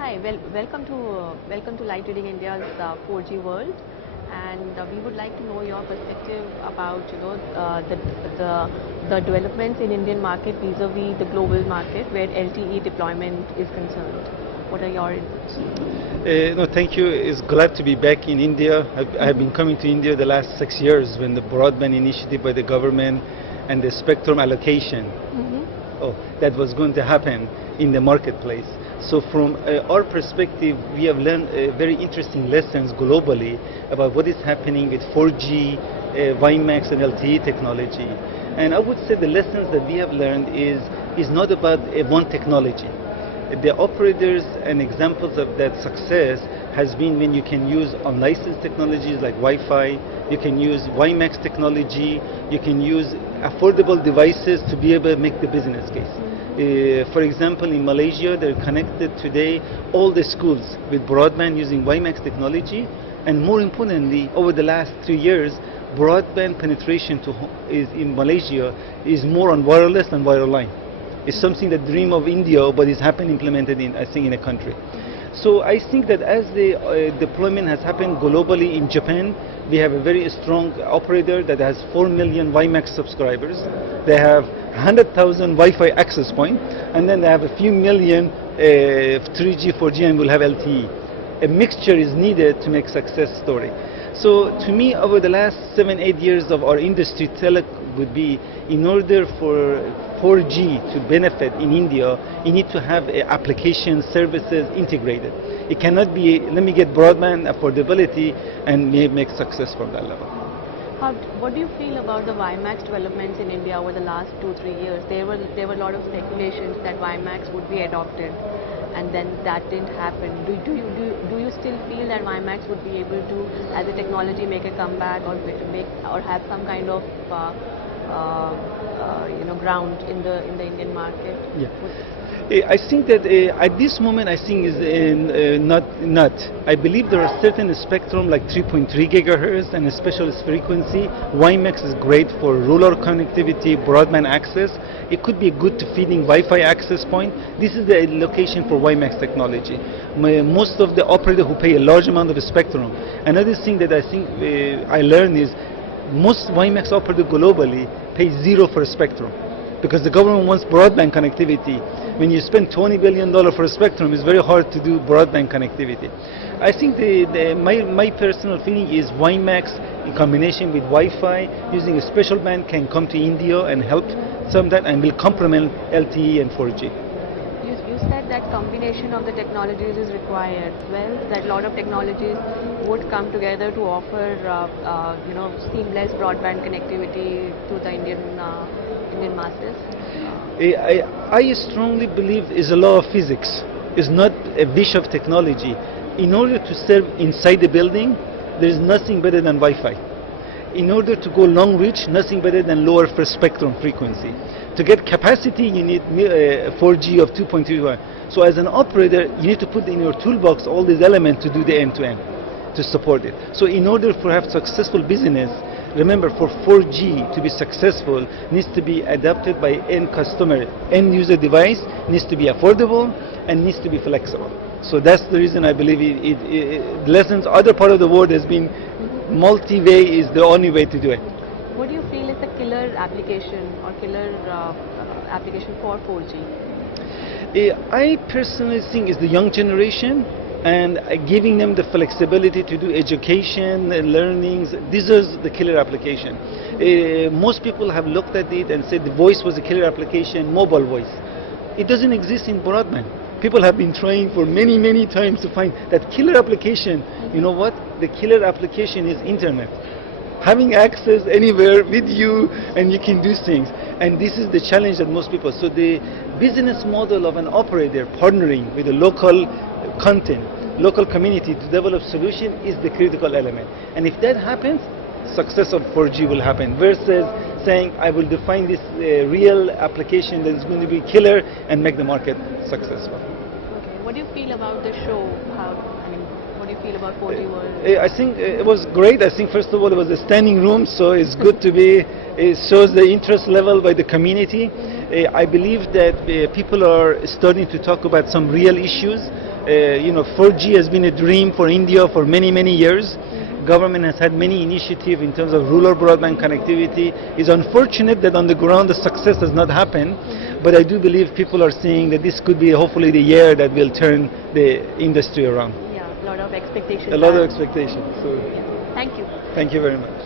Hi, welcome to Light Reading India's 4G world, and we would like to know your perspective about the developments in Indian market vis-a-vis the global market where LTE deployment is concerned. What are your inputs? No, thank you. It's glad to be back in India. I have been coming to India the last 6 years when the broadband initiative by the government and the spectrum allocation that was going to happen in the marketplace. So from our perspective, we have learned very interesting lessons globally about what is happening with 4G, WiMAX and LTE technology. And I would say the lessons that we have learned is not about one technology. The operators and examples of that success has been when you can use unlicensed technologies like Wi-Fi, you can use WiMAX technology, you can use affordable devices to be able to make the business case. For example, in Malaysia, they're connected today all the schools with broadband using WiMAX technology, and more importantly, over the last 2 years, broadband penetration in Malaysia is more on wireless than wireline. It's something that dream of India, but it's happened implemented in, I think, in a country. So I think that as the deployment has happened globally in Japan, we have a very strong operator that has 4 million WiMAX subscribers. They have 100,000 Wi-Fi access points, and then they have a few million 3G, 4G, and will have LTE. A mixture is needed to make success story. So to me, over the last 7-8 years of our industry, tele would be, in order for 4G to benefit in India, you need to have application services integrated. It cannot be, let me get broadband affordability and make success from that level. What do you feel about the WiMAX developments in India over the last 2-3 years? There were a lot of speculations that WiMAX would be adopted, and then that didn't happen. Do you still feel that WiMAX would be able to, as a technology, make a comeback or have some kind of ground in the Indian market? Yeah. I think that at this moment, I think is not. I believe there are certain spectrum like 3.3 gigahertz and a specialist frequency. WiMAX is great for rural connectivity, broadband access. It could be good to feeding Wi-Fi access point. This is the location for WiMAX technology. Most of the operators who pay a large amount of spectrum. Another thing that I think I learned is most WiMAX operators globally pay zero for spectrum, because the government wants broadband connectivity. When you spend $20 billion for a spectrum, it's very hard to do broadband connectivity. I think my personal feeling is WiMAX in combination with Wi-Fi using a special band can come to India and help some of that, and will complement LTE and 4G. You said that combination of the technologies is required. Well, that a lot of technologies would come together to offer seamless broadband connectivity to the Indian masses. I strongly believe is a law of physics. It's not a wish of technology. In order to serve inside the building, there is nothing better than Wi-Fi. In order to go long reach, nothing better than lower first spectrum frequency. To get capacity, you need 4G of 2.31. So as an operator, you need to put in your toolbox all these elements to do the end-to-end, to support it. So in order to have successful business, remember, for 4G to be successful, needs to be adapted by end customer, end user device, needs to be affordable and needs to be flexible. So that's the reason I believe lessons other part of the world has been multi-way is the only way to do it. What do you feel is the killer application or killer application for 4G? I personally think is the young generation, and giving them the flexibility to do education, learnings. This is the killer application. Most people have looked at it and said the voice was a killer application, mobile voice. It doesn't exist in broadband. People have been trying for many times to find that killer application. You know what? The killer application is internet. Having access anywhere with you, and you can do things. And this is the challenge that most people. So the business model of an operator partnering with a local content, local community to develop solution is the critical element. And if that happens, success of 4G will happen, versus saying I will define this real application that is going to be killer and make the market successful. Okay. What do you feel about the show? What do you feel about 4G World? I think it was great. I think first of all it was a standing room, so it's good to be, it shows the interest level by the community. I believe that people are starting to talk about some real issues. 4G has been a dream for India for many, many years. Government has had many initiatives in terms of rural broadband connectivity. It's unfortunate that on the ground the success has not happened, but I do believe people are seeing that this could be hopefully the year that will turn the industry around. Yeah, a lot of expectations. A lot of expectations. So, Thank you. thank you very much.